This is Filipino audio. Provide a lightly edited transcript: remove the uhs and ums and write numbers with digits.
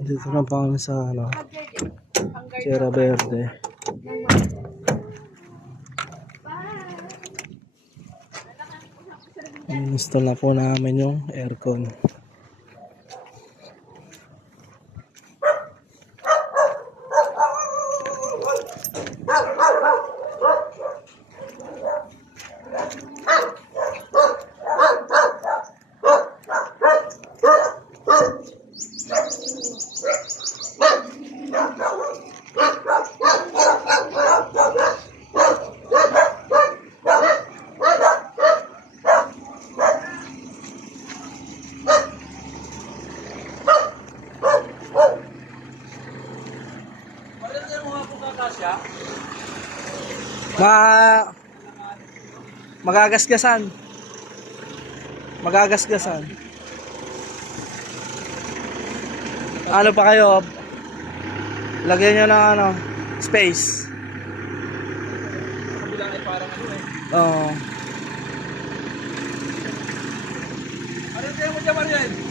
Dito na pa kami sa ano, Sierra Verde. Install na po namin yung aircon. Magagasgasan. Magagasgasan. Ano pa kayo? Lagyan nyo ng ano, space. Kabilang ay parang ano eh. Oo. Ano tayo mo dyan, Marian?